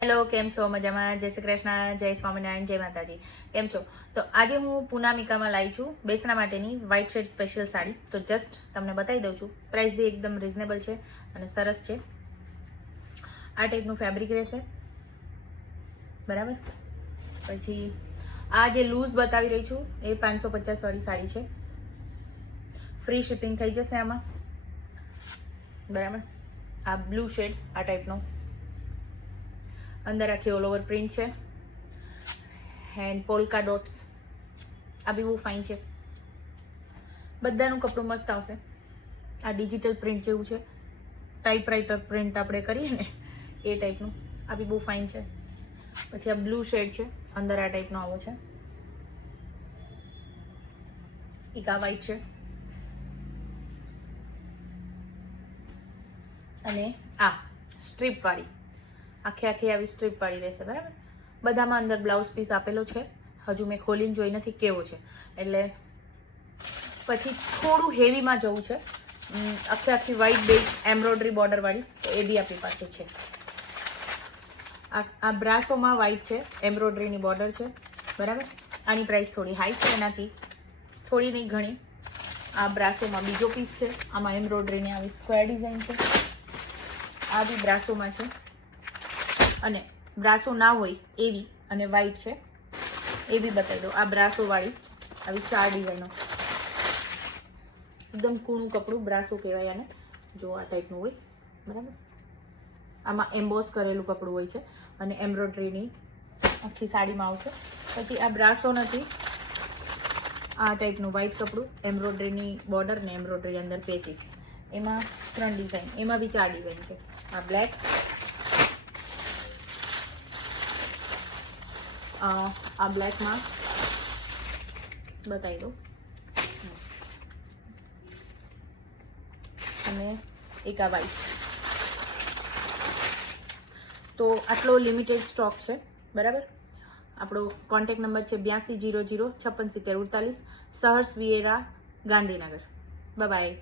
Hello, કેમ છો? મજામાં? જય શ્રી કૃષ્ણ, જય સ્વામિનારાયણ, જય માતાજી. કેમ છો? તો આજે હું પૂનામિકામાં લાવી છું બેસણા માટેની વ્હાઇટ શેડ સ્પેશિયલ સાડી. તો જસ્ટ તમને બતાવી દઉં છું. પ્રાઇસ બી એકદમ રિઝનેબલ છે અને સરસ છે. આ ટાઈપનું ફેબ્રિક રહેશે, બરાબર. પછી આ જે લૂઝ બતાવી રહી છું એ 550 વાળી સાડી છે. ફ્રી શિપિંગ થઈ જશે આમાં, બરાબર. આ બ્લુ શેડ, આ ટાઈપનો અંદર આખી ઓલ ઓવર પ્રિન્ટ છે એન્ડ પોલ્કા ડોટ્સ. આ બી બહુ ફાઇન છે. બધાનું કપડું મસ્ત આવશે. આ ડિજિટલ પ્રિન્ટ જેવું છે, ટાઈપરાઇટર પ્રિન્ટ આપણે કરીએ ને એ ટાઈપનું. આ બી બહુ ફાઇન છે. પછી આ બ્લુ શેડ છે, અંદર આ ટાઈપનો આવો છે. એક આ વ્હાઈટ છે અને આ સ્ટ્રીપ વાળી, આખે આખી આવી સ્ટ્રીપ વાળી રહેશે, બરાબર. બધામાં અંદર બ્લાઉઝ પીસ આપેલો છે. હજુ મેં ખોલીને જોઈ નથી કેવો છે, એટલે પછી થોડું હેવીમાં જવું છે. આખે આખી વ્હાઈટ બેઝ એમ્બ્રોઇડરી બોર્ડર વાળી, તો એ બી આપણી પાસે છે. આ બ્રાસોમાં વ્હાઈટ છે, એમ્બ્રોઇડરીની બોર્ડર છે, બરાબર. આની પ્રાઇસ થોડી હાઈ છે, એનાથી થોડી નહીં ઘણી. આ બ્રાસોમાં બીજો પીસ છે. આમાં એમ્બ્રોઇડરીની આવી સ્ક્વેર ડિઝાઇન છે. આ બી બ્રાસોમાં છે અને બ્રાસો ના હોય એવી અને વ્હાઈટ છે, એ બી બતાવી દો. આ બ્રાસો વાળી આવી 4 ડિઝાઇનો, એકદમ કૂણું કપડું, બ્રાસો કહેવાય આને. જો આ ટાઈપનું હોય, બરાબર. આમાં એમ્બોસ કરેલું કપડું હોય છે અને એમ્બ્રોઇડરીની આખી સાડીમાં આવશે. પછી આ બ્રાસો નથી, આ ટાઈપનું વ્હાઈટ કપડું, એમ્બ્રોઇડરીની બોર્ડર ને એમ્બ્રોઇડરી અંદર પેચીસ. એમાં 3 ડિઝાઇન, એમાં બી 4 ડિઝાઇન છે. આ બ્લેક, આ બ્લેકમાં બતાવી દો, અને એક આ વ્હાઈટ. તો આટલો લિમિટેડ સ્ટોક છે, બરાબર. આપણો કોન્ટેક્ટ નંબર છે 8200 567048, સહર્ષ વિએરા, ગાંધીનગર. બાય.